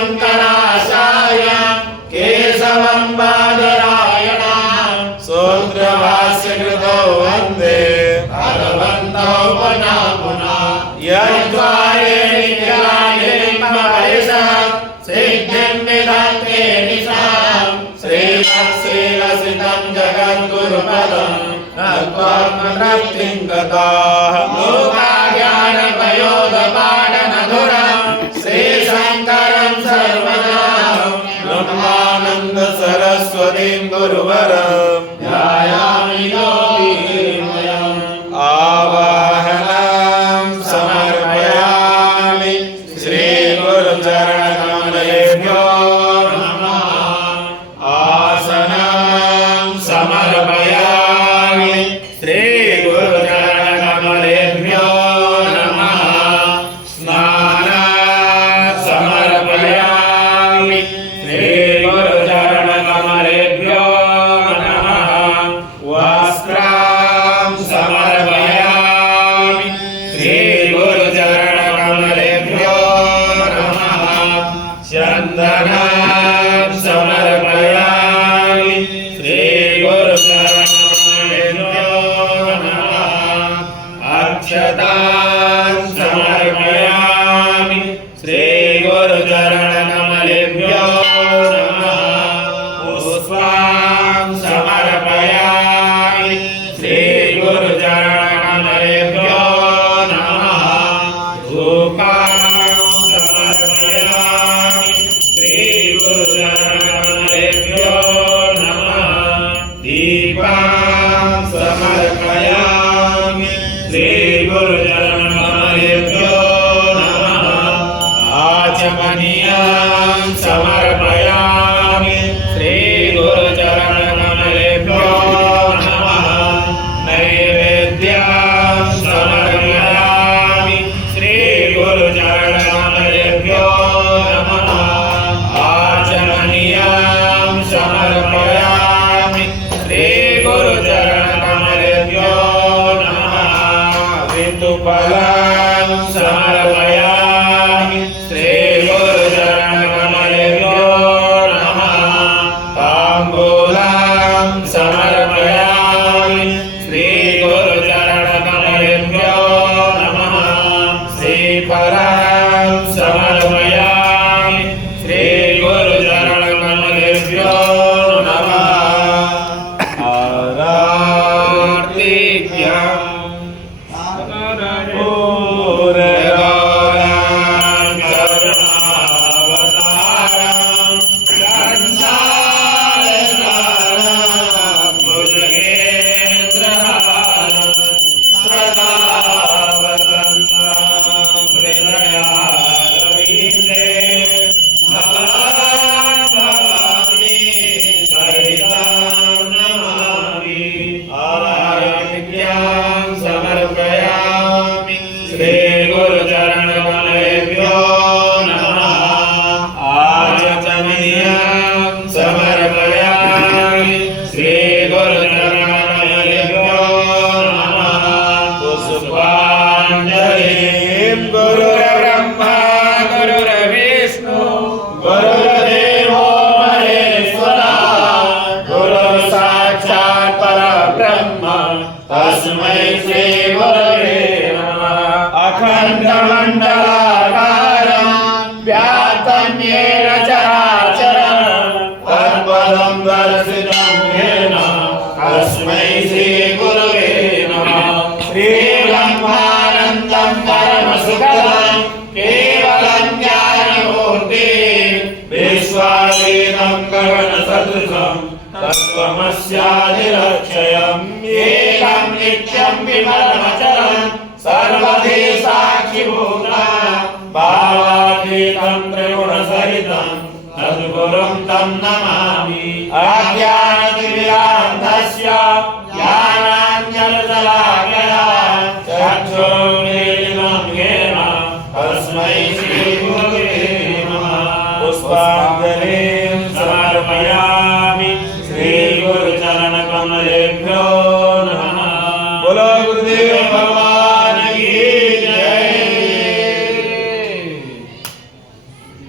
संकराशाय केशवं बादरायणं सूत्रभास्य कृतो वन्दे भगवन्तौ पुनः पुनः यद्वारे नित्यानि ममयसः सिद्धिं विदत्ते निशां श्रीलसितं जगद्गुरुपदं तत्त्वमतृप्तिं गताः लोकाज्ञानपयोधपाठनधुरं श्रीशङ्करं सर्वदा ब्रह्मानन्द सरस्वतीं गुरुवरं ध्यायामि योगिमयम् आवाहनं समर्पयामि श्रीगुरुचरणकमलेभ्यो नमः आसनं समर्पयामि श्रीगुरुचरणकमलेभ्यो नमः स्नानं समर्पयामि श्रीगुरुचरणकमलेभ्यो नमः वस्त्रं समर्पयामि श्रीगुरुचरणकमलेभ्यो नमः चन्दनं समर्पयामि श्रीगुरुचरणकमलेभ्यो नमः अक्षतां समर्पयामि श्रीगुरुचरणकमलेभ्यो नमः पुष्पं समर्पयामि श्रीगुरुचरणकमलेभ्यो नमः धूपं समर्पयामि श्रीगुरुचरणकमलेभ्यो नमः दीपं समर्पयामि श्रीगुरुचरणकमलेभ्यो नमः आचमनीयं समर्पयामि श्रीगुरुचरणकमलेभ्यो नमः नैवेद्यं समर्पयामि श्रीगुरुचरणकमलेभ्यो नमः आचमनीयं समर्पयामि श्रीगुरुचरणकमलेभ्यो नमः ऋतुफलं समर्पयामि श्रीगुरुचरणकमलेभ्यो नमः ताम्बूलं समर्पयामि श्रीगुरुचरणकमलेभ्यो नमः श्रीफलं समर्पयामि श्रीगुरुचरणकमलेभ्यो नमः आरार्तिक्यम् समर्पयामि श्रीगुरुचरणकमलेभ्यो नमः आचमनीयं समर्पयामि श्रीगुरुचरणकमलेभ्यो नमः पुष्पाञ्जलिं गुरुर्ब्रह्मा गुरुर्विष्णु गुरुर्देवो महेश्वरः गुरुर्साक्षात् परब्रह्म तस्मै श्रीगुरवे नमः अखण्डमण्डलाकारं व्याप्तं येन चराचरं तत्पदं दर्शितं येन तस्मै श्रीगुरवे नमः श्रीब्रह्मानन्दं परमसुखदं केवलं ज्ञानमूर्तिं विश्वासीनं गगनसदृशं तत्त्वमस्यादिरक्षयम् एकं नित्यं विमलमचलं सर्वधि साक्षिभूतं भावातीतं त्रिगुणसहितं तद्गुरुं तं नमामि अज्ञानतिमिरान्धस्य ज्ञानाञ्जनशलाकया चक्षुरुन्मीलितं येन तस्मै श्रीगुरवे नमः पुष्पाञ्जलिं समर्पयामि श्रीगुरुचरणकमलेभ्यो नमः बोलो गुरुदेव